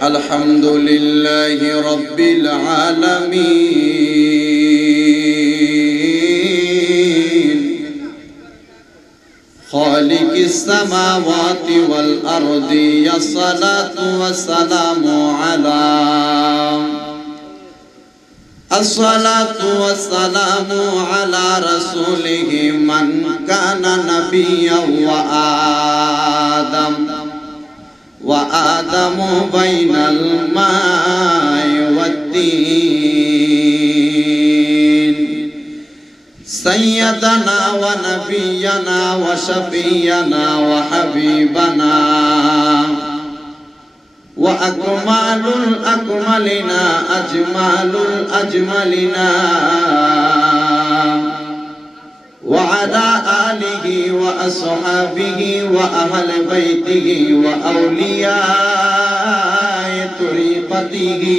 আলহামদুলিল্লাহি রাব্বিল আলামিন খালিকিস সামাওয়াতি ওয়াল আরদি আসসালাতু ওয়াসসালামু আলা আসসালাতু ওয়াসসালামু আলা রাসূলিহি মান কানা নাবিয়্যান ওয়া আদামু বাইনাল মাই ওয়াত-তিন সাইয়্যিদানা ওয়া নাবিয়্যানা ওয়া শাফিয়্যানা ওয়া হাবিবানা ওয়া আকমালুল আকমালিনা আজমালুল আজমালিনা ওয়া আলা আলিহি ওয়া আসহাবিহি ওয়া আহলি বাইতিহি ওয়া আউলিয়ায়ে তরিকাতিহি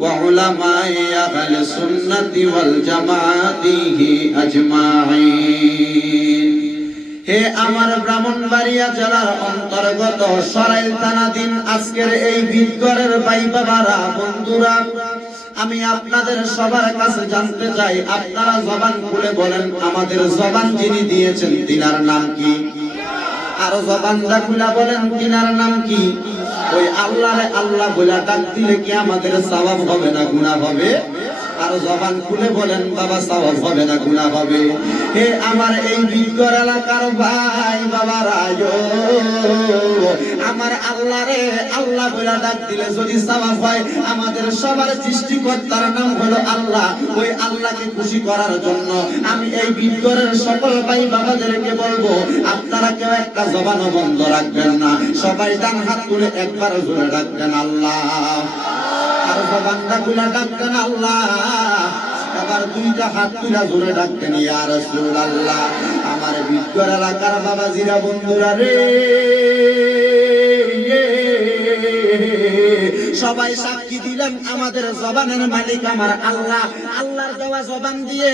ওয়া উলামায়ে আহলি সুন্নাতি ওয়াল জামাআতিহি আজমাইন। হে আমার ব্রাহ্মণবাড়িয়া জেলার অন্তর্গত সরাইল থানাধীন আজকের এই বিদগড়ের ভাই বাবারা, বন্ধুরা, আমি আপনাদের সবার কাছে জানতে চাই, আপনারা জবান খুলে বলেন আমাদের জবান যিনি দিয়েছেন তিনার নাম কি? আরো জবানটা খুলে বলেন তিনার নাম কি? ওই আল্লাহরে আল্লাহ বলে ডাক দিলে কি আমাদের সওয়াব হবে না গুনাহ হবে? আর জবান খুলে বলেন বাবা সওয়াব হবে না গুনাহ হবে? হে আমার এই বিদগড় এলাকার ভাই বাবারা, আমার আল্লাহরে আল্লাহ বলে ডাক দিলে যদি সওয়াব হয়, আমাদের সবার সৃষ্টিকর্তার নাম হলো আল্লাহ। ওই আল্লাহকে খুশি করার জন্য আমি এই বিদগড়ের সকল ভাই বাবাদেরকে বলবো, আপনারা কেউ একটা জবানও বন্ধ রাখবেন না, সবাই ডান হাত তুলে একবার জোরে ডাকবেন আল্লাহ। আর জবানটা খুলে ডাকবেন আল্লাহ। আবার দুইটা হাত তুলে জোরে ডাকতেন ইয়া রাসূলুল্লাহ। আমার বিদগড় এলাকার বাবাজিরা, বন্ধুরা রে, সবাই সাক্ষী দিলেন আমাদের জবানের মালিক আমার আল্লাহ। আল্লাহর দেওয়া জবান দিয়ে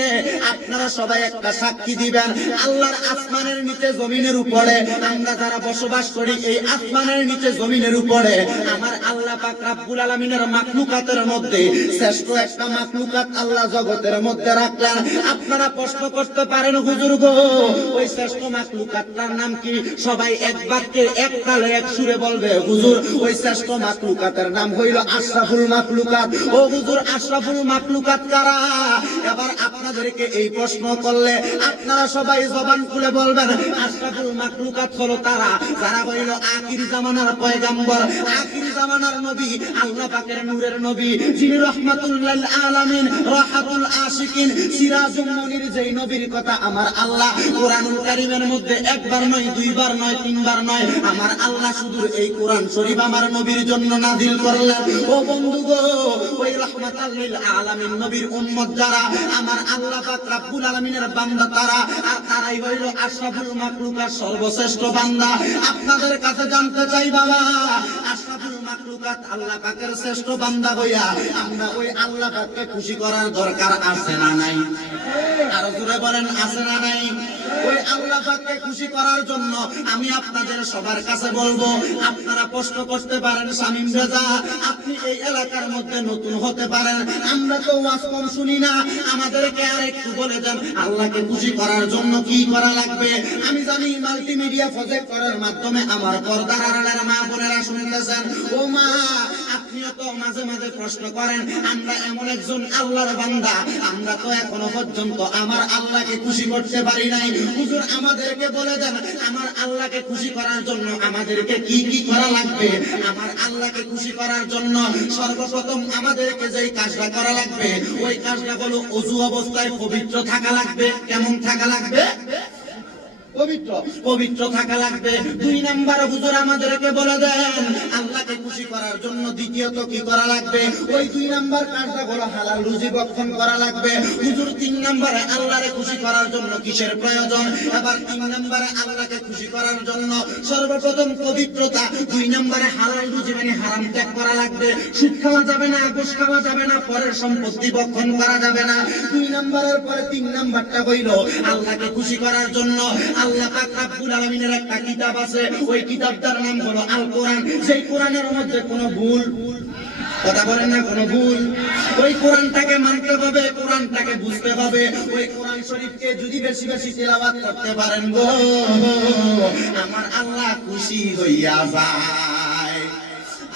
আপনারা সবাই একটা সাক্ষী দিবেন। আল্লাহর আসমানের নিচে জমিনের উপরে আমরা যারা বসবাস করি, এই আসমানের নিচে জমিনের উপরে আমার আল্লাহ পাক রব্বুল আলামিনের মাখলুকাতের মধ্যে শ্রেষ্ঠ একটা মাখলুকাত আল্লাহ জগতের মধ্যে রাখলেন। আপনারা প্রশ্ন করতে পারেন, হুজুর গো, ওই শ্রেষ্ঠ মাখলুকাতটার নাম কি? সবাই এক বাক্যে এক তালে এক সুরে বলবে, হুজুর ওই শ্রেষ্ঠ মাখলুকাতের নাম হইল আশরাফুল মাখলুকাত। ও হুজুর, আশরাফুল মাখলুকাত কারা? এবার আপনাদেরকে এই প্রশ্ন করলে আপনারা সবাই জবান খুলে বলবেন, আশরাফুল মাখলুকাত হলো তারা যারা হইল আখির জামানার পয়গম্বর, আখির জামানার নবী, আল্লাহ পাকের নূরের নবী, যিনি রাহমাতুল লিল আলামিন, রাহাতুল আশিকিন, সিরাজুল মুনির, যেই নবীর কথা আমার আল্লাহ কোরআনুল কারীমের মধ্যে একবার নয়, দুইবার নয়, তিনবার নয়, আমার আল্লাহ শুধু এই কোরআন শরীফ আমার নবীর জন্য নাযিল করলেন। ও বন্ধু গো, ওই রাহমাতুল লিল আলামিন নবীর উম্মত যারা, আমার আল্লাহ পাক রব্বুল আলামিনের বান্দা তারা, আর তারাই হইল আশরাফুল মাখলুকাত, সর্বশ্রেষ্ঠ বান্দা। আপনাদের কাছে জানতে চাই বাবা, আশরাফুল মাখলুকাত আল্লাহ পাকের শ্রেষ্ঠ বান্দা হইয়া আমরা ওই আল্লাহ পাককে খুশি করার দরকার আছে না নাই? আর জোরে বলেন, আছে না নাই? ওই আল্লাহ পাককে খুশি করার জন্য আমি আপনাদের সবার কাছে বলবো, আপনারা প্রশ্ন করতে পারেন, শামীম রেজা আপনি এই এলাকার মধ্যে নতুন হতে পারেন, আমরা তো ওয়াজ কম শুনি না, আমাদেরকে আর একটু বলে দেন আল্লাহকে খুশি করার জন্য কি করা লাগবে? আমি জানি মাল্টিমিডিয়া প্রজেক্ট করার মাধ্যমে আমার পর্দার আড়ালের মা বোনেরা শুনতেছেন। ও মা, আপনিও তো মাঝে মাঝে প্রশ্ন করেন, আমরা এমন একজন আল্লাহর বান্দা, আমরা তো এখনো পর্যন্ত আমার আল্লাহকে খুশি করতে পারি নাই। হুজুর আমাদেরকে বলে দেন, আমার আল্লাহকে খুশি করার জন্য আমাদেরকে কি কি করা লাগবে? আমার আল্লাহকে খুশি করার জন্য সর্বপ্রথম আমাদেরকে যেই কাজটা করা লাগবে, ওই কাজটা হলো ওযু অবস্থায় পবিত্র থাকা লাগবে। কেমন থাকা লাগবে? পবিত্র থাকা লাগবে। দুই নাম্বার হুজুর আমাদেরকে বলে দেন আল্লাহকে খুশি করার জন্য দ্বিতীয়ত কি করা লাগবে? ওই দুই নাম্বার কাজটা হলো হালাল রুজি ভক্ষণ করা লাগবে। হুজুর তিন নাম্বারে আল্লাহরে খুশি করার জন্য কিসের প্রয়োজন? এবার তিন নাম্বারে আল্লাহকে খুশি করার জন্য সর্বপ্রথম পবিত্রতা, দুই নাম্বারে হালাল রুজি মানে হারাম ত্যাগ করা লাগবে। সুদ খাওয়া যাবে না, ঘুষ খাওয়া যাবে না, পরের সম্পত্তি ভক্ষণ করা যাবে না। দুই নাম্বারের পরে তিন নাম্বারটা হইল আল্লাহকে খুশি করার জন্য আল্লাহ পাক রব্বুল আলামিনের একটা কিতাব আছে, ওই কিতাবটার নাম হলো আল কোরআন। সেই কোরআনের মধ্যে মধ্যে কোনো ভুল, কথা বলেন না, কোনো ভুল। ওই কোরআনটাকে মানতে হবে, কোরআনটাকে বুঝতে হবে। ওই কোরআন শরীফকে যদি বেশি বেশি তিলাওয়াত করতে পারেন গো, আমার আল্লাহ খুশি হইয়া যায়।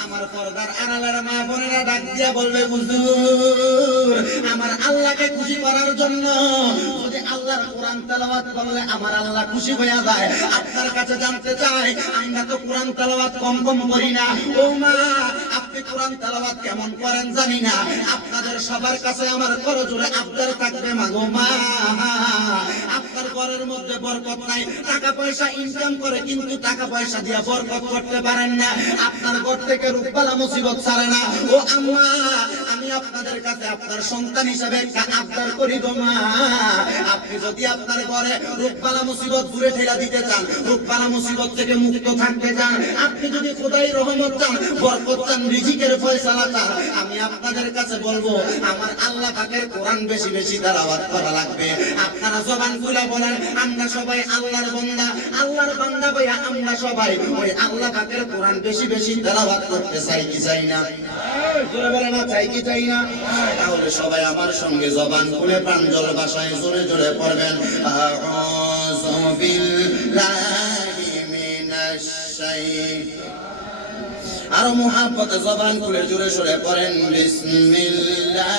আমার পর্দার আড়ালের মা বোনেরা ডাক দিয়া বলবে, হুজুর আমার আল্লাহকে খুশি করার জন্য যদি আল্লাহর কোরআন তেলাওয়াত করলে আমার আল্লাহ খুশি হয়ে যায়। আপনার কাছে জানতে চাই, আমরা তো কোরআন তেলাওয়াত কম কম করি না। ও মা, আপনি কোরআন তেলাওয়াত কেমন করেন জানি না। আপনাদের সবার কাছে আমার করজোড়ে আবদার থাকবে, মাগো মা, আপনার ঘরের মধ্যে বরকত নাই, টাকা পয়সা ইনকাম করে কিন্তু টাকা পয়সা দিয়ে বরকত করতে পারেন না, আপনার ঘর থেকে রূপবালা মুসিবত ছাড়ে না। ও আম্মা, আমি আপনাদের কাছে আপনার সন্তান হিসেবে একটা আবদার করি গো মা, আপনি যদি আপনার ঘরে রূপবালা মুসিবত দূরে ঠেলা দিতে চান, রূপবালা মুসিবত থেকে মুক্ত থাকতে চান, আপনি যদি খোদাই রহমত চান, বরকত চান, রিজিকের ফয়সালা চান, আমি আপনাদের কাছে বলবো আমার আল্লাহ পাকের কোরআন বেশি বেশি তেলাওয়াত করা লাগবে। আপনারা জবান খুলে বলেন, আমরা সবাই আল্লাহর বান্দা, আল্লাহর বান্দা ভাইয়া আমরা সবাই ওই আল্লাহ পাকের কোরআন বেশি বেশি তেলাওয়াত করতে চাই কি চাই না? জোরে বলেন না, চাই কি চাই না? তাহলে সবাই আমার সঙ্গে জবান খুলে প্রাঞ্জল ভাষায় জোরে জোরে পড়বেন, আউযু বিল্লাহি মিনাশ শাইতানির। আরো মুহাব্বতে জবান খুলে জোরে সোরে পড়েন, বিসমিল্লাহির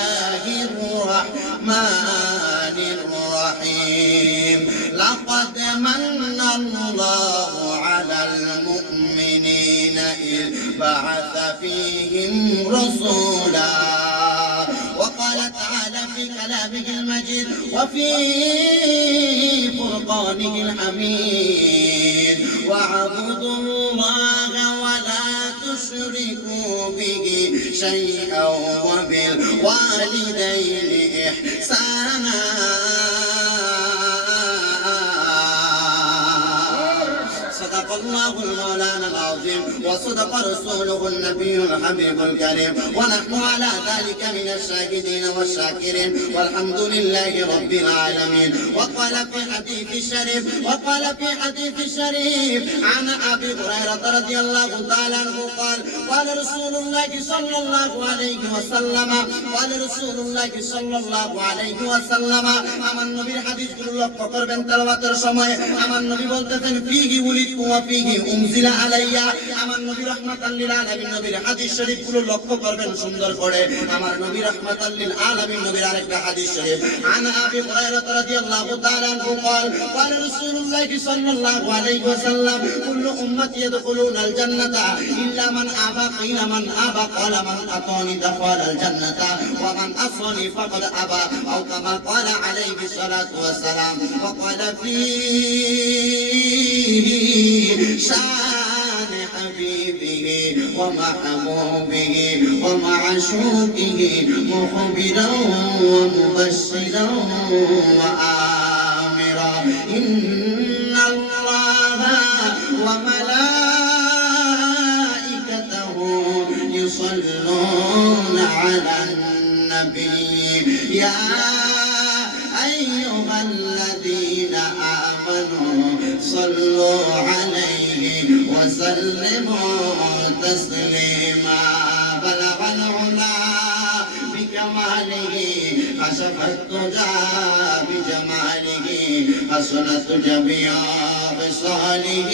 রাহমানির রাহিম। লাকাদ মান্নাল্লাহু আলাল মুমিনিনা ইয বা'আসা ফীহিম রাসূলা। وقال تعالى في كلامه المجيد وفي فرقانه الحميد، واعبدوا الله ولا تشركوا به شيئا وبالوالدين إحسانا. صدق الله المولانا العظيم وصدق رسوله النبي الحبيب الكريم، ونحن على ذلك من الشاهدين والشاكرين، والحمد لله رب العالمين. وقال في حديث الشريف عن أبي هريرة رضي الله تعالى عنه قال قال رسول الله صلى الله عليه وسلم আমার নবীর হাদিসগুলো লক্ষ্য করবেন তেলাওয়াতের সময়। আমার নবী বলতেছেন, ফিহি উলিদতু ওয়া ফিহি উনজিলা আলাইয়া। আমার নবী রাহমাতাল লিল আলামিন নবীর হাদিস শরীফগুলো লক্ষ্য করবেন সুন্দর করে। আমার নবী রাহমাতাল লিল আলামিন নবীর আরেকটা হাদিস শরীফ আন আবি হুরায়রা রাদিয়াল্লাহু তাআলা আনহু قال قال رسول الله صلى الله عليه وسلم كل امتي يدخلون الجنه الا من ابى قيل من ابى قال من اطاعني دخل الجنه ومن عصاني فقد ابى او كما قال عليه الصلاه والسلام. وقال في شان حبيبه ومحبوبه ومعشوقه مخبرا ومبشرا وآمرا إن الله وملائكته يصلون على النبي يا أيها الذين آمنوا صلوا عليه وسلموا تسليما. بلغ العلا بكماله كشف الدجى بجماله حسنت جميع خصاله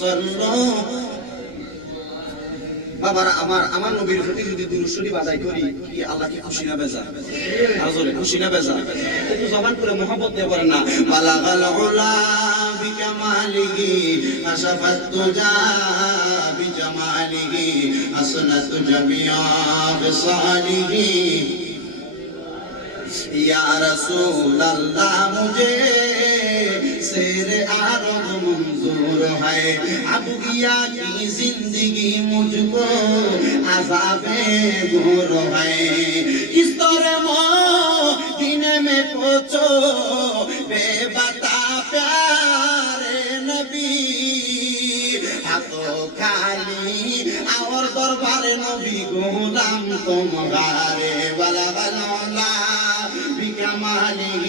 صلوا. বাবারা আমার নবীর প্রতি যদি দুরূদ শরীফ আদায় করি, কি আল্লাহ কি খুশি না বেজা? আজরে খুশি না বেজা? একটু জবান করে মোহাম্মত দিয়ে বলেন না, বালাগাল উলা বিকামালিহি কাশাফাত তুজা বিজামালিহি হাসনাত জামিয়া বিসালিহি। या रसूल अल्लाह मुझे शेर आरब मंजूर है, अब किया की जिंदगी मुझको अज़ाबे गुर है। किस तरह मदीने में पहुंचो बेबता प्यारे नबी, हाथों खाली और दरबारे नबी गुलाम तुम्हारे। वाला वाला بجماله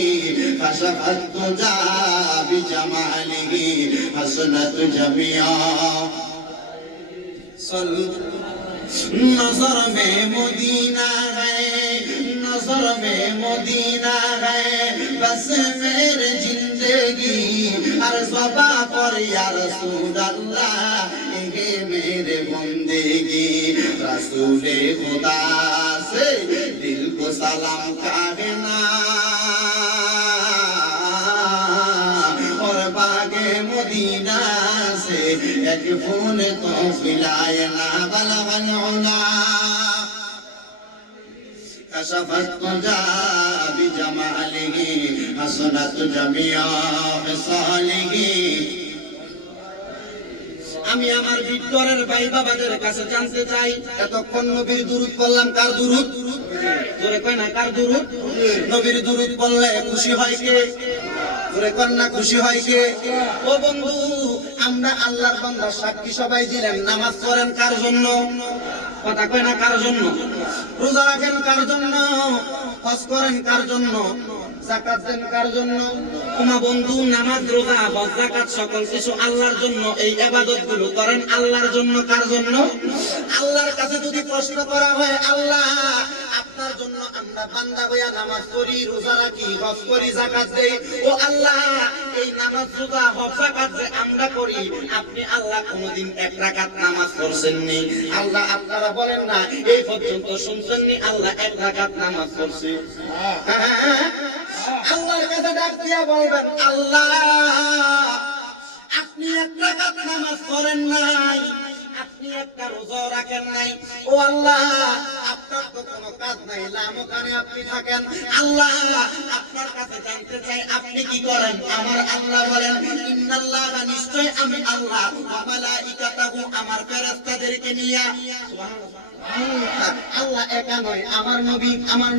كشف الدجى بجماله حسنت جميعا. नजर में मदीना है, नजर में मदीना है, बस मेरे जिंदगी अरज़बा पर या रसूल अल्लाह, ये मेरे बंदेगी। रसूले खुदा से दिल को सलाम कहना और बागे मदीना से एक फूल तो खिलाना। बलगल उला कशफत तुजा बिजमालिही हसनत जमिया खिसालिही। আমি আমার ভিতরের ভাই বাবাদের কাছে জানতে চাই, এতক্ষণ নবীর দুরূদ পড়লাম, কার দুরূদ? জোরে কয় না, কার দুরূদ? নবীর দুরূদ পড়লে খুশি হয় কে? জোরে কর না, খুশি হয় কে? ও বন্ধু, আমরা আল্লাহর বান্দা সাক্ষী সবাই দিলেন, নামাজ পড়েন কার জন্য? কথা কয় না, কার জন্য? রোজা রাখেন কার জন্য? হজ করেন কার জন্য? যাকাত দেন কার জন্য? তোমার বন্ধু নামাজ রোজা হজ যাকাত সকল কিছু আল্লাহর জন্য। এই ইবাদতগুলো করেন আল্লাহর জন্য, কার জন্য? আল্লাহর কাছে যদি প্রশ্ন করা হয়, আল্লাহ আপনার জন্য আমরা বান্দা হইয়া নামাজ পড়ি, রোজা রাখি, হজ করি, যাকাত দেই, ও আল্লাহ এই নামাজ রোজা হজ যাকাত যে আমরা করি, আপনি আল্লাহ কোনদিন এক রাকাত নামাজ পড়ছেননি? আল্লাহ আপনারা বলেন না এই পর্যন্ত শুনছেননি আল্লাহ এক রাকাত নামাজ পড়ছে? আল্লাহর কাছে ডাক দিয়া বলবেন, আল্লাহ আপনি এক রাকাত নামাজ পড়েন নাই, আপনি একটা রোজা রাখেন নাই, ও আল্লাহ আপনার তো কোনো কাজ নাই, লামকানে আপনি থাকেন। আল্লাহ আপনার কাছে জানতে চাই আপনি কি করেন? আমার আল্লাহ বলেন, ইন্নাল্লাহ, নিশ্চয় আমি আল্লাহ, ওয়া মালাইকাতাহু, আমার ফেরেশতাদেরকে নিয়ে। সুবহানাল্লাহ। আল্লাহ একা নয়, আমার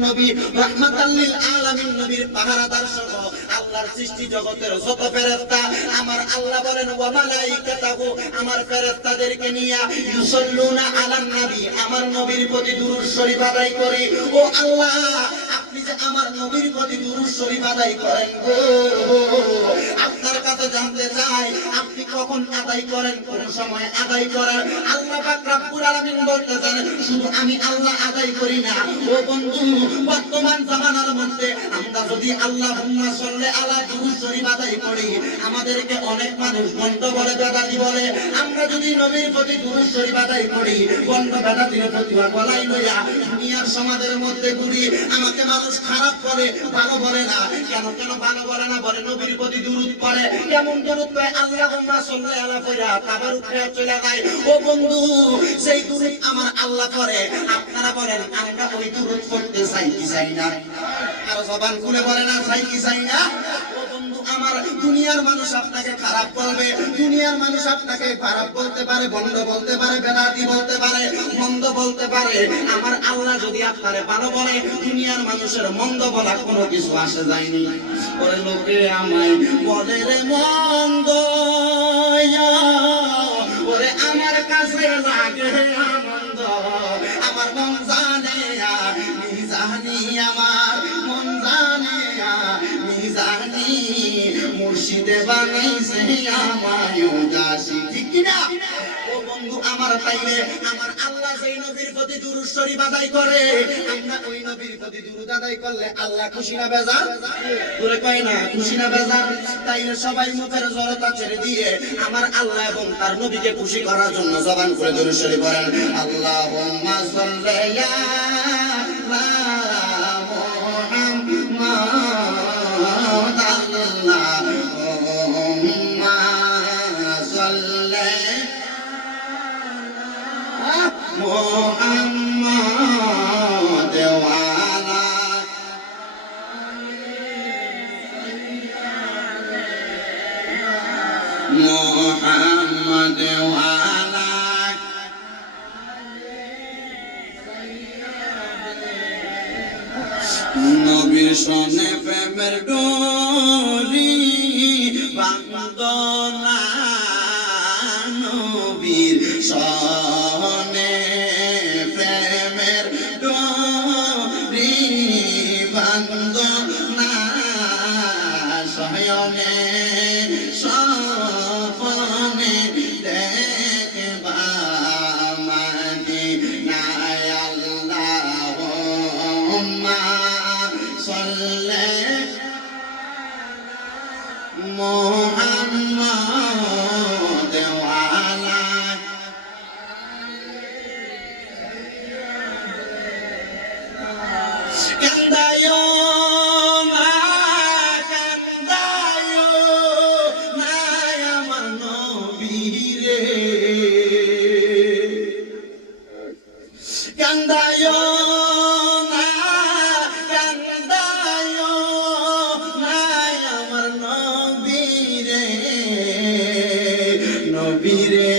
নবী রাহমাতাল লিল আলামিন, নবীর পাহারাদার সহ আল্লাহর সৃষ্টি জগতের যত ফেরেশতা, আমার আল্লাহ বলেন ওয়া মালাইকাতাহু, আমার ফেরেশতাদেরকে নিয়ে ইউসাল্লুনা আলান নবী, আমার নবীর প্রতি দুরূদ শরীফ আদায় করি। ও আল্লাহ আপনি যে আমার নবীর প্রতি দুরূদ শরীফ আদায় করেন গো, আপনার কাছে জানতে চাই আপনি কখন আদায় করেন, কোন সময় আদায় করেন? আল্লাহ পাক রব্বুল আলামিন বলতেছেন, শুধু আমি আল্লাহ আদায় করি না, ও বন্ধু বর্তমান জামানার মধ্যে আমরা যদি আল্লাহুম্মা সাল্লি আলা দুরূদ শরীফ আদায় করি, আমাদেরকে অনেক মানুষ বন্ধ বলে, বেদাতি বলে। আমরা যদি নবীর প্রতি দুরূদ শরীফ আদায় করি, বন্ধ বেদাতির ফতোয়া গলায় লইয়া দুনিয়ার সমাজের মধ্যে ঘুরি, আমাকে মানুষ খারাপ বলে, ভালো বলে না। কেন ভালো বলে না? বলে নবীর প্রতি দুরূদ পড়ে। কেমন দুরূদ পড়ে? আল্লাহুম্মা সাল্লি আলা পড়া তারপর উঠে চলে যায়। ও বন্ধু সেই দুরূদ আমার আল্লাহ পড়ে, আপনারা বলেন আমরা ওই দুরূদ পড়তে চাই কি চাই না? আর জবান খুলে বলে না চাই কি চাই না? ও বন্ধু আমার, দুনিয়ার মানুষ আপনাকে খারাপ বলবে, দুনিয়ার মানুষ আপনাকে খারাপ বলতে পারে, বন্ধ বলতে পারে, বেদাতি বলতে পারে, মন্দ বলতে পারে। আমার আল্লাহ যদি আপনারে ভালো বলে, দুনিয়ার মানুষের মন্দ বলা কোনো কিছু আসে যায়নি। ওরে লোকে আমায় বলে রে মন্দ, ওরে আমার কাছে লাগে আনন্দ, আমার মন জানে মিজানি, আমার মন জানে মিজানি, মুর্শিদে বানাইছে আমায় উদাসী। ঠিক কিনা? ও বন্ধু আমার, তাইলে আমার আল্লাহ যেই নবীর প্রতি দুরূদ শরীফ আদায় করে, আমরা ওই নবীর প্রতি দুরূদ আদায় করলে আল্লাহ খুশি না বেজার? তোরে কয় না খুশি না বেজার? তাইলে সবাই মুখের জড়তা ছেড়ে দিয়ে আমার আল্লাহ এবং তার নবীকে খুশি করার জন্য জবান করে দুরূদ শরীফ পড়েন। আল্লাহুম্মা সাল্লি আলা মুহাম্মাদ, আল্লাহুম্মা সাল্লি মুহাম্মাদ ওয়া আলা মুহাম্মাদ ওয়া আলা নবীর সনে প্রেমের ডোরি বান্দনা, নবীর সনে প্রেমের ডোরি বান্দনা, শয়নে স্বপনে দেখবা মাদিনা। সাল্লি মুহাম্মাদ ওয়া আলা কান্দায়ো মা কান্দায়ো না আমার নবীরে কান্দায়ো না কান্দায়ো না আমার নবীরে নবীরে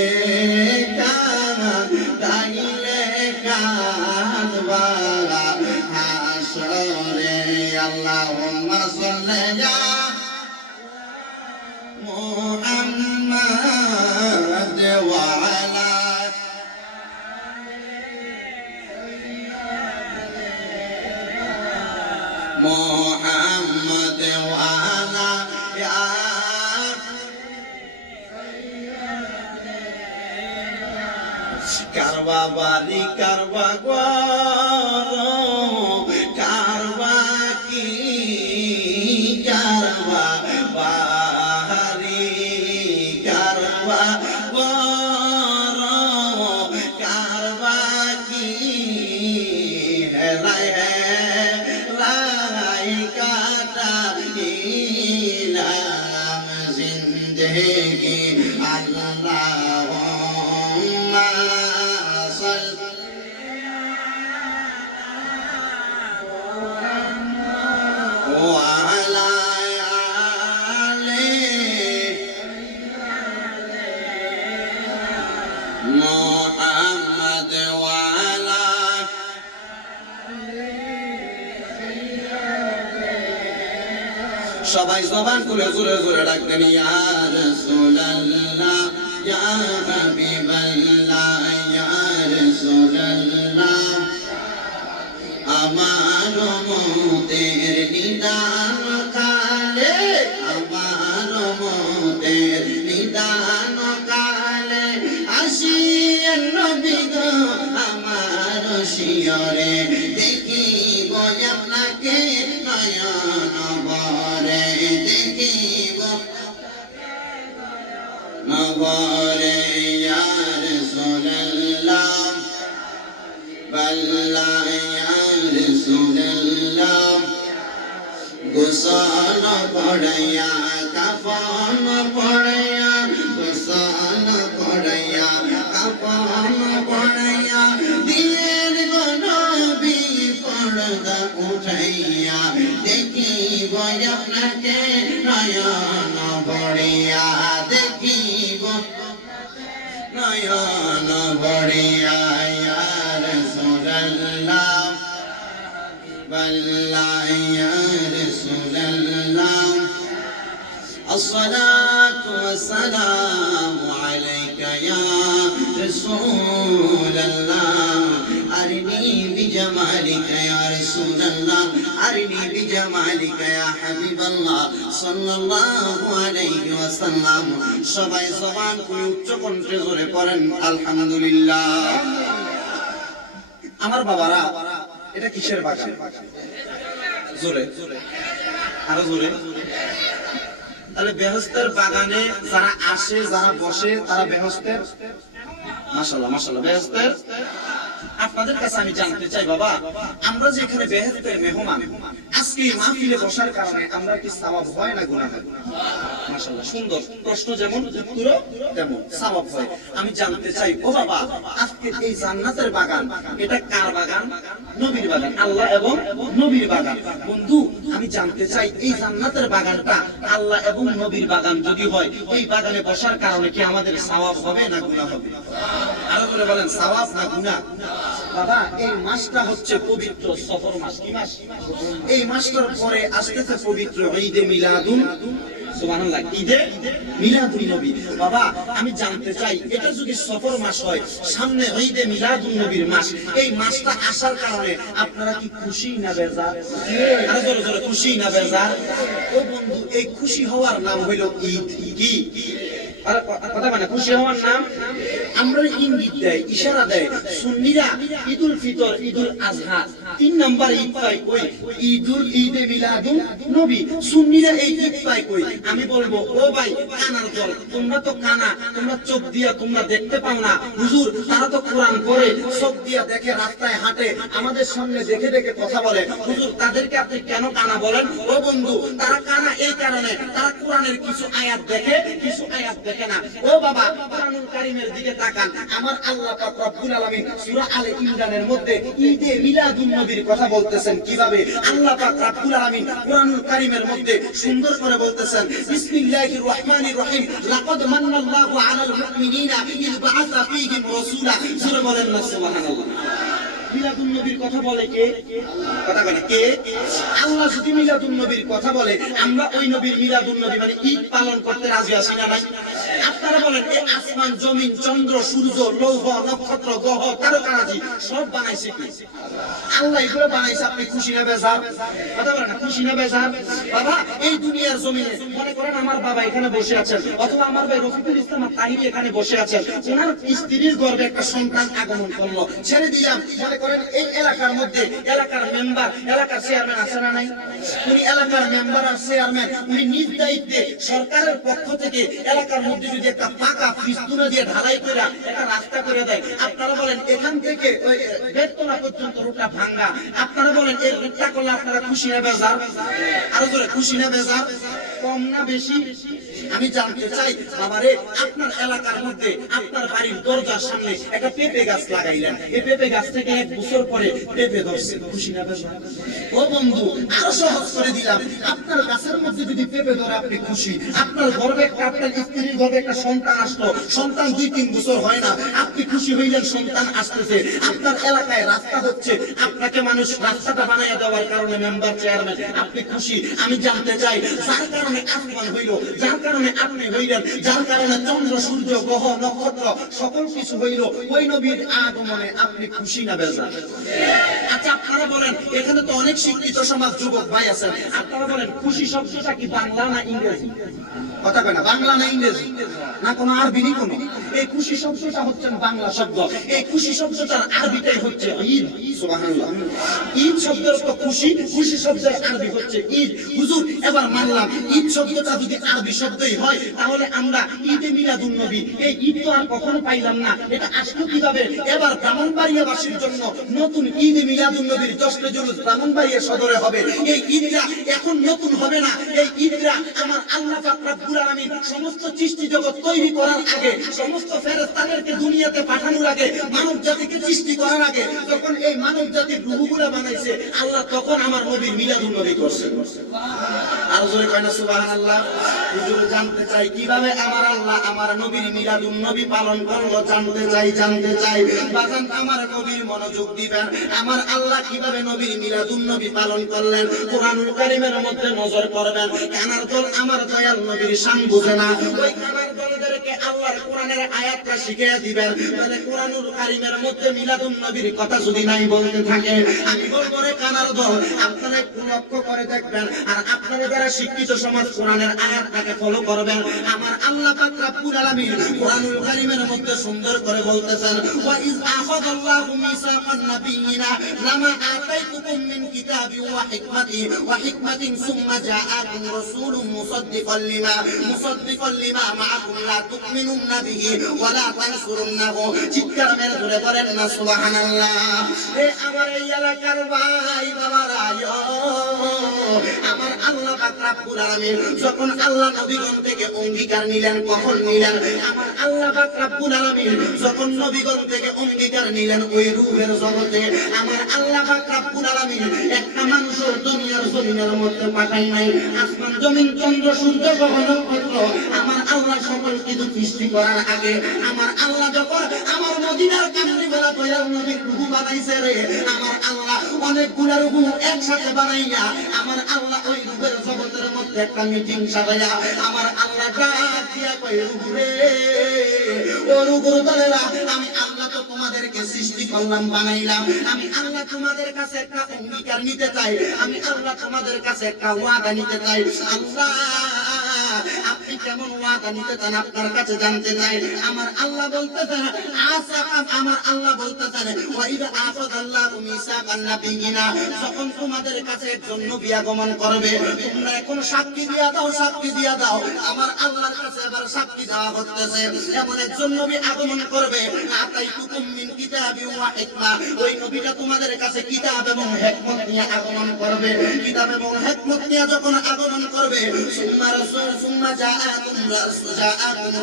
কান্দাইলে কাঁদবা হাসরে আল্লাহুম্মা সাল্লি আলা মুহাম্মাদ ওয়া আলা মুহাম্মাদ ওয়া আলা ইয়া কারবা বাড়ি কারবা গর কারবা কি কারবা বাড়ি কারবা গর কারবা কি হেলাই হেলাই কাটা ইলাম জিন্দেগি আল্লাহুম্মা মুহাম্মদ ওয়া আলা সবাই জবান খুলে জোরে জোরে ডাকতেন ইয়া রাসূলুল্লাহ ইয়া হাবিবাল্লাহ ইয়া রাসূলুল্লাহ আমার মতের নিদান কালে আমার মতের নিদান কালে আসিয়েন নবী গো আমার শিয়রে দেখিব আপনাকে নয়ন ভরে দেখিব নভরে ইয়া রাসূলুল্লাহ বাল্লাহ ইয়া রাসূলুল্লাহ গোসল পড়াইয়া কাফন পড়াইয়া গোসল পড়াইয়া কাফন পড়াইয়া দিনের নবী পর্দা উঠাইয়া দেখিব আপনাকে নয়ন ভরিয়া দেখিব নয়ন ভরিয়া ইয়া রাসূলুল্লাহ বাল্লাহ ইয়া রাসূলুল্লাহ الصلاة والسلام عليك يا رسول الله أرني بجمالك يا رسول الله أرني بجمالك يا حبيب الله صلى الله عليه وسلم সবাই জবান খুলে উচ্চ কণ্ঠে জোরে পড়েন আলহামদুলিল্লাহ। আমার বাবারা এটা কিসের বাগান? জোরে আরো জোরে। তাহলে বেহেশতের বাগানে যারা আসে যারা বসে তারা বেহেশতের মাশাআল্লাহ মাশাআল্লাহ বেহেশতের। আপনাদের কাছে আমি জানতে চাই বাবা, আমরা যে এখানে বেহেশতের মেহমান, আজকে এই মাহফিলে বসার কারণে আমরা কি সওয়াব হয় না গুনাহ হয়? মাশাআল্লাহ সুন্দর প্রশ্ন, যেমন উত্তরও তেমন সওয়াব হয়। আমি জানতে চাই ও বাবা, আজকে এই জান্নাতের বাগান এটা কার বাগান? নবীর বাগান, আল্লাহ এবং নবীর বাগান। বন্ধু আমি জানতে চাই এই জান্নাতের বাগানটা আল্লাহ এবং নবীর বাগান যদি হয়, এই বাগানে বসার কারণে কি আমাদের সওয়াব হবে না গুনাহ হবে? আরো করে বলেন সওয়াব না গুনাহ? বাবা এই মাসটা হচ্ছে পবিত্র সফর মাস। কি মাস? এই মাসটার পরে আসতেছে পবিত্র ঈদে মিলাদুন সুবহানাল্লাহ, ঈদে মিলাদুন নবী। বাবা আমি জানতে চাই এটা যদি সফর মাস হয়, সামনে ঈদে মিলাদুন নবীর মাস, এই মাসটা আসার কারণে আপনারা কি খুশি না বেজার? আরো জোরে জোরে খুশি না বেজার? ও বন্ধু এই খুশি হওয়ার নাম হইল ঈদ। কি কথা মানে খুশি হওয়ার নাম আমরা ইঙ্গিত দেয়, ইশারা দেয়। সুন্নিরা ঈদুল ফিতর, ঈদুল আজহা, 3 নাম্বার ঈদ পায় কই? ঈদে মিলাদুন নবী। সুন্নিরা এই ঈদ পায় কই? আমি বলবো, ও ভাই কানার দল, তোমরা তো কানা, তোমরা চোখ দিয়া তোমরা দেখতে পাও না। হুজুর তারা তো কোরআন পড়ে, চোখ দিয়া দেখে, রাস্তায় হাঁটে, আমাদের সামনে দেখে দেখে কথা বলে। হুজুর তাদেরকে আপনি কেন কানা বলেন? ও বন্ধু, তারা কানা এই কারণে, তারা কোরআনের কিছু আয়াত দেখে, কিছু আয়াত দেখে না। ও বাবা, কোরআনুল কারীমের দিকে তাকান। আমার আল্লাহ পাক রব্বুল আলামিন সূরা আলে ইমরানের মধ্যে ঈদে মিলাদুন নবীর কথা বলতেছেন কিভাবে? আল্লাহ পাক রব্বুল আলামিন কোরআনুল কারীমের মধ্যে সুন্দর করে বলতেছেন, বিসমিল্লাহির রহমানির রহিম, লাকাদ মান্নাল্লাহু আলাল মুমিনিনা ইয বাআসা ফীহিম রাসূলা। সূরা বলেন না সুবহানাল্লাহ। মিলাদুন নবীর কথা বলে কে? কথা বলে কে? আল্লাহ যদি মিলাদুন নবীর কথা বলে, আমরা ওই নবীর মিলাদুন নবী মানে ঈদ পালন করতে রাজি আছি না নাই? আপনারা বলেন, এই আসমান, জমিন, চন্দ্র, সূর্য, লৌহ, নক্ষত্র, গ্রহ, তারকারাজি সব বানাইছে কি? আল্লাহ এগুলো বানাইছে। আপনি খুশি না বেজার? কথা বলেন না, খুশি না বেজার? বাবা, এই দুনিয়ার জমিনে মনে করেন আমার বাবা এখানে বসে আছেন, অথবা আমার ভাই রফিকুল ইসলাম তাহিরি এখানে বসে আছেন, ওনার স্ত্রীর গর্ভে একটা সন্তান আগমন করলো, ছেড়ে দিলাম। মনে করেন এই এলাকার মধ্যে এলাকার মেম্বার, এলাকার চেয়ারম্যান আছে না নাই? উনি এলাকার মেম্বার আর চেয়ারম্যান, উনি নিজ দায়িত্বে সরকারের পক্ষ থেকে এলাকার মধ্যে যদি একটা পাকা ফিস্তুনা দিয়ে ঢালাই করে একটা রাস্তা করে দেয়, আপনারা বলেন এখান থেকে ওই বেতনা পর্যন্ত রোডটা ভাঙা, আপনারা বলেন এই রোডটা করলে আপনারা খুশি না বেজার? আরো জোরে, খুশি না বেজার? কম না বেশি? আমি জানতে চাই, বাবারে আপনার এলাকার মধ্যে আপনার বাড়ির দরজার সামনে একটা পেঁপে গাছ লাগাইলেন, এই পেঁপে গাছ থেকে 1 বছর পরে পেঁপে ধরছে, খুশি না বেজার? ও বন্ধু, আরো সহজ করে দিলাম, আপনার গাছের মধ্যে যদি পেঁপে ধরে আপনি খুশি। আপনার গর্ভে একটা, আপনার স্ত্রীর গর্ভে একটা সন্তান আসলো, সন্তান 2-3 বছর হয় না, আপনি খুশি হইলেন সন্তান আসতেছে। আপনার এলাকায় রাস্তা হচ্ছে, আপনাকে মানুষ রাস্তাটা বানাইয়া দেওয়ার কারণে মেম্বার, চেয়ারম্যান, আপনি খুশি। আমি জানতে চাই, যার কারণে আসমান হইল, যার কারণে আপনি হইলেন, যার কারণে চন্দ্র, সূর্য, গ্রহ, নক্ষত্র সকল কিছু হইল, ওই নবীর আগমনে আপনি খুশি না বেজার? আচ্ছা আপনারা বলেন, এখানে তো অনেক শিক্ষিত সমাজ যুবক ভাই আছেন, আপনারা বলেন খুশি শব্দটা কি বাংলা না ইংরেজি? কথা কয় না, বাংলা না ইংরেজি না কোনো আরবি নি কোনো? এই খুশি শব্দটা হচ্ছে বাংলা শব্দ, এই খুশি শব্দটার আরবিটাই হচ্ছে ঈদ। সুবহানাল্লাহ। ঈদ শব্দের অর্থ খুশি, খুশি শব্দের আরবি হচ্ছে ঈদ। হুজুর এবার মানলাম, ঈদ শব্দটা যদি আরবি শব্দই হয়, তাহলে আমরা ঈদে মিলাদুন নবী, এই ঈদ তো আর কখনো পাইলাম না, এটা আসলো কিভাবে? এবার ব্রাহ্মণবাড়িয়াবাসীর জন্য নতুন ঈদে মিলাদুন নবীর 10 জুলুস ব্রাহ্মণবাড়িয়া সদরে হবে। এই ঈদটা এখন নতুন হবে না, এই ঈদটা আমার আল্লাহ পাক রব্বুল আলামিন সমস্ত সৃষ্টি জগৎ তৈরি করার আগে, সমস্ত ফেরেশতাদেরকে দুনিয়াতে পাঠানোর আগে, মানব জাতিকে সৃষ্টি করার আগে, যখন এই মানব জাতির রূহগুলা বানাইছে আল্লাহ, তখন আমার নবীর মিলাদুন নবী করছে। আর জোরে কয় না সুবহানাল্লাহ। হুজুর জানতে চাই, কিভাবে আমার আল্লাহ আমার নবীর মিলাদুন নবী পালন করলো? জানতে চাই, জানতে চাই। বাজান আমার নবীর মনোযোগ দিবেন, আমার আল্লাহ কিভাবে নবীর মিলাদুন নবী পালন করলেন? কোরআনুল কারীমের মধ্যে নজর করবেন। কানার দল আমার দয়াল নবীর শান বুঝে না, ওই কানার দলদেরকে আল্লাহর কোরআনের আয়াতটা শিখিয়ে দিবেন। তাহলে কোরআনুল কারীমের মধ্যে মিলাদুন নবীর কথা যদি নাই বলতে থাকে, আমি বলবো রে কানার দল, আপনারা একটু লক্ষ্য করে দেখবেন, আর আপনারা যারা শিক্ষিত সমাজ কোরআনের আয়াতটাকে ফলো করবেন। আমার আল্লাহ পাক রব্বুল আলামিন কোরআনুল কারীমের মধ্যে সুন্দর করে বলতেছেন, ওয়া ইয আখাযাল্লাহু মিসাকান নাবিয়িনা লামা আতাইতুকুম মিন কিতাবিন ওয়া হিকমাতিন সুম্মা জাআকুম রাসূলুম মুসাদ্দিকান লিমা মাআকুম লা তু'মিনুন্না বিহি ওয়া লা তানসুরুন্নাহু। চিৎকার মেরে ধরে বলেন না সুবহানাল্লাহ। এ আমার এই এলাকার ভাই বাবারা, আমার আল্লাহ পাক রব্বুল আলামিন যখন আল্লাহ নবীগণ থেকে অঙ্গীকার নিলেন, কখন নিলেন? আমার আল্লাহ পাক রব্বুল আলামিন যখন নবীগণ থেকে অঙ্গীকার নিলেন ওই রূহের জগতে, আমার আল্লাহ পাক রব্বুল আলামিন একটা মানুষের দুনিয়ার জমিনের মধ্যে পাঠাই নাই। আসমান, জমিন, চন্দ্র, সূর্য, গ্রহ, নক্ষত্র আমার আল্লাহ সকল কিছু সৃষ্টি করার আগে আমার আল্লাহ যখন আমার মদিনার কামলিওয়ালা দয়াল নবীর রূহ বানাইছে রে, আমার আল্লাহ অনেকগুলা রূহ একসাথে বানাইয়া আমার আল্লাহ ওই রূহের জগতের মধ্যে একটা মিটিং সাজাইয়া আমার আল্লাহ ডাক দিয়া কই, রূহ রে, ও রূহের দলেরা, আমি আল্লাহ তো তোমাদেরকে সৃষ্টি করলাম, বানাইলাম, আমি আল্লাহ তোমাদের কাছে একটা অঙ্গীকার নিতে চাই, আমি আল্লাহ তোমাদের কাছে একটা ওয়াদা নিতে চাই। আল্লাহ আপনি কেমন ওয়াদা নিতে চান আপনার কাছে জানতে চাই। আমার আল্লাহ বলতেছেন আমার আল্লাহ বলতেছেন ওয়াইদা আখাযাল্লাহু মিসাকান নাবিয়িনা, যখন তোমাদের কাছে একজন নবী আগমন করবে তোমরা এখন সাক্ষী দিয়া দাও, সাক্ষী দিয়া দাও। আমার আল্লাহর কাছে আবার সাক্ষী দেওয়া হচ্ছে এমন একজন নবী আগমন করবে আতাইতুকুম মিন কিতাবি ওয়া হিকমা, ওই নবীটা তোমাদের কাছে কিতাব এবং হিকমত নিয়ে আগমন করবে। কিতাব এবং হিকমত নিয়ে যখন আগমন করবে সুম্মা জাআকুম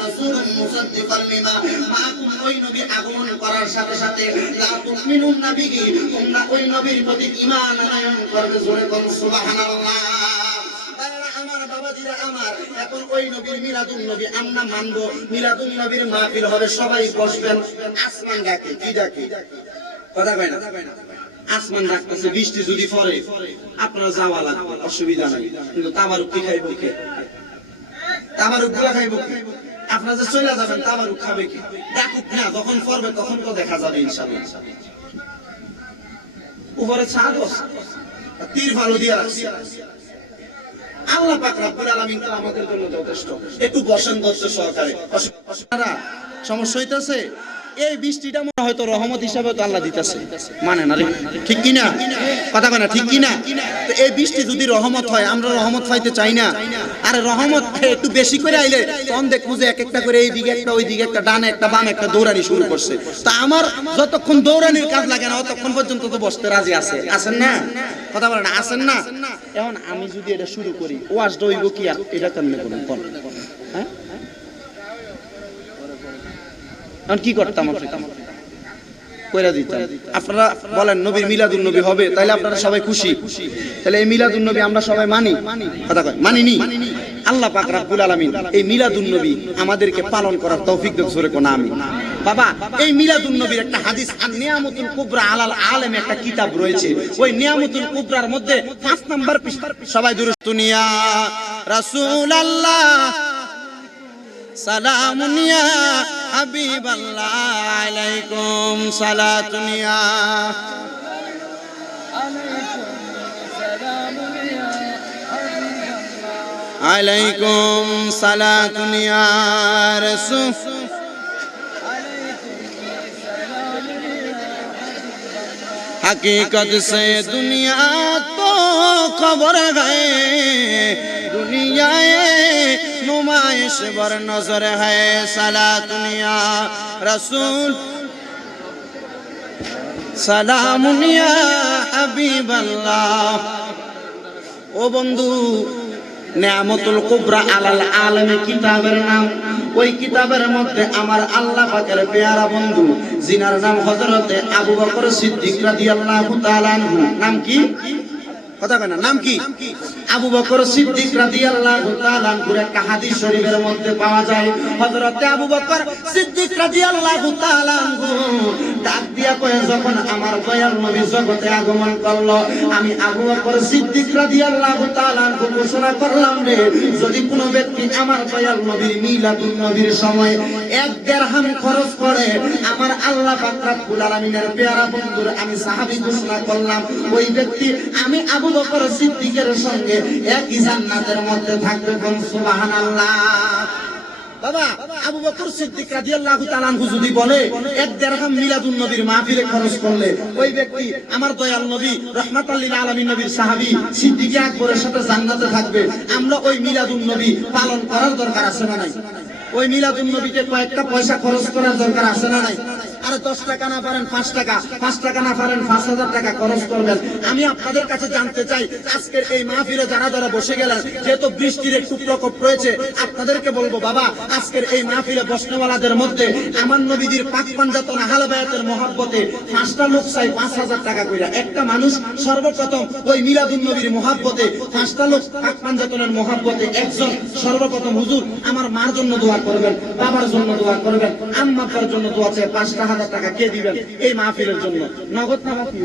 রাসূলুন মুসাদ্দিকান লিমা মাআকুম, ওই নবী আগমন করার সাথে সাথে লা তুমিনুন নাবিয়ি, তোমরা ওই নবীর প্রতি ঈমান আনয়ন করবে। জোরে কোন সুবহানাল্লাহ। আমার বাবাজিরা আমার, এখন ওই নবীর মিলাদুন নবী আমরা মানবো, মিলাদুন নবীর মাহফিল হবে, সবাই বসবেন। আসমান ডাকে, কি ডাকে? কথা কয় না? আসমান ডাকতেছে, বৃষ্টি যদি পড়ে আপনারা যাওয়া লাগবে, অসুবিধা নাই। কিন্তু তামারুক কি খাইব কে? তামারুক গুলা খাইব কে? আপনারা যে চলে যাবেন তামারুক খাবে কি? ডাকুক না, যখন পড়বে তখন তো দেখা যাবে ইনশাআল্লাহ। উপরে ছাদ আছে, তিরফাল দিয়া আছে। আল্লাহ পাক রব্বুল আলামিন তো আমাদের জন্য যথেষ্ট। একটু বসেন ধৈর্য সহকারে। সমস্যা হইতাছে, এই বৃষ্টিটা মনে হয়তো রহমত হিসাবে তো আল্লাহ দিতেছে, মানে না রে? ঠিক কি না? কথা কয় না, ঠিক কি না? তো এই বৃষ্টি যদি রহমত হয়, আমরা রহমত পাইতে চাই না? আরে রহমত একটু বেশি করে আইলে তখন দেখবো যে এক একটা করে এই দিকে একটা ওই দিকে একটা ডানে একটা বামে একটা দৌড়ানি শুরু করছে। তা আমার যতক্ষণ দৌড়ানির কাজ লাগে না ততক্ষণ পর্যন্ত তো বসতে রাজি আছে, আছেন না? কথা বলেন না, আছেন না? এখন আমি যদি এটা শুরু করি, ওয়াজটা হইব কি আর এটা কেমনে করুন কোন? হ্যাঁ, কি করতাম কইরা দিতাম। আপনারা বলেন নবীর মিলাদুন নবী হবে, তাহলে আপনারা সবাই খুশি? তাহলে এই মিলাদুন নবী আমরা সবাই মানি? কথা কয় মানিনি? আল্লাহ পাক রব্বুল আলামিন এই মিলাদুন নবী আমাদেরকে পালন করার তৌফিক দেন। জোরে কোন আমিন। বাবা, এই মিলাদুন নবীর একটা হাদিস আর নিয়ামতুল কুবরা আলাল আলেম একটা কিতাব রয়েছে, ওই নিয়ামতুল কুবরার মধ্যে 5 নাম্বার পৃষ্ঠা, সবাই দুরূদ দুনিয়া রাসূলুল্লাহ সালামুন ইয়া হাবিবাল্লাহ আলাইকুম সালাতুন ইয়া আলাইকুম সালাতুন ইয়া রাসূল हकीकत से दुनिया तो खबर है, दुनिया नुमाइश बर नजर है। सलातुनिया रसूल सलामुनिया हबीबल्लाह। ओ बंधु, নিয়ামতুল কুবরা আলাল আলমে কিতাবের নাম। ওই কিতাবের মধ্যে আমার আল্লাহ পাকের পেয়ারা বন্ধু জিনার নাম হযরতে আবু বকর সিদ্দিক রাদিয়াল্লাহু তাআলা আনহু। নাম কি? কথা কয় না, নাম কি? আবু বকর সিদ্দিক রাদিয়াল্লাহু তাআলা আনহুর একটা হাদিস শরীফের মধ্যে পাওয়া যায়, হযরতে আবু বকর সিদ্দিক রাদিয়াল্লাহু তাআলা আনহু ডাক দিয়া কয়, যখন আমার দয়াল নবী জগতে আগমন করলো, আমি আবু বকর সিদ্দিক রাদিয়াল্লাহু তাআলা আনহু ঘোষণা করলাম রে, যদি কোনো ব্যক্তি আমার দয়াল নবীর মিলাদুন নবীর সময় 1 দিরহাম খরচ করে, আমার আল্লাহ পাক রব্বুল আলামিনের পেয়ারা বন্ধুর আমি সাহাবী ঘোষণা করলাম, ওই ব্যক্তি আমি আবু বকর সিদ্দিকের সঙ্গে একই জান্নাতের মধ্যে থাকবে। সুবহানাল্লাহ। বাবা, আবু বকর সিদ্দিক রাদিয়াল্লাহু তাআলা আনহু যদি বলে 1 দিরহাম মিলাদুন নবীর মাহফিলে খরচ করলে, ওই ব্যক্তি আমার দয়াল নবী রাহমাতাল লিল আলামিন নবীর সাহাবী সিদ্দিক আকবরের সাথে জান্নাতে থাকবে, আমরা ওই মিলাদুন নবী পালন করার দরকার আছে না নাই? ওই মিলাদুন নবীতে কয়েকটা পয়সা খরচ করার দরকার আছে না নাই? আরে 10 টাকা না পারেন 5 টাকা, 5 টাকা না পারেন 5000 টাকা খরচ করবেন। আমি আপনাদের কাছে জানতে চাই, আজকের এই মাহফিলে যারা যারা বসে গেলেন, যেহেতু বৃষ্টির একটু প্রকোপ রয়েছে, আপনাদেরকে বলবো বাবা, আজকের এই মাহফিলে বসনেওয়ালাদের মধ্যে আমার নবীদের পাক পাঞ্জাতন আহলে বায়াতের মহব্বতে 5টা লোক চাই 5000 টাকা কইরা। একটা মানুষ সর্বপ্রথম ওই মিলাদুন নবীর মহব্বতে 5টা লোক পাক পাঞ্জাতনের মহব্বতে একজন সর্বপ্রথম হুজুর আমার মার জন্য দোয়া করবেন, বাবার জন্য দোয়া করবেন, আম্মার জন্য দোয়া চাই। 5000 টাকা কে দিবেন এই মাহফিলের জন্য? নগদ না বাকি?